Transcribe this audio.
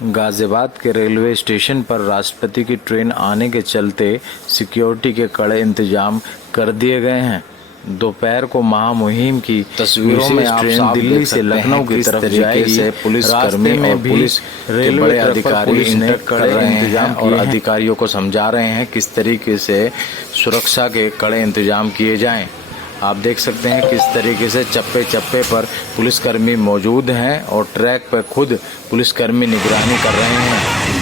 गाजियाबाद के railway station पर राष्ट्रपति की ट्रेन आने के चलते सिक्योरिटी के कड़े इंतजाम कर दिए गए हैं। दोपहर को महामुहिम की तस्वीरों में आप ट्रेन दिल्ली से लखनऊ की तरफ जाएगी। पुलिस कर्मी और पुलिस के बड़े अधिकारी इन्हें कर रहे हैं और अधिकारियों को समझा रहे हैं किस तरीके से सुरक्षा के कड़े इंतजाम किए जाएं। आप देख सकते हैं किस तरीके से चप्पे चप्पे पर पुलिसकर्मी मौजूद हैं और ट्रैक पर खुद पुलिसकर्मी निगरानी कर रहे हैं।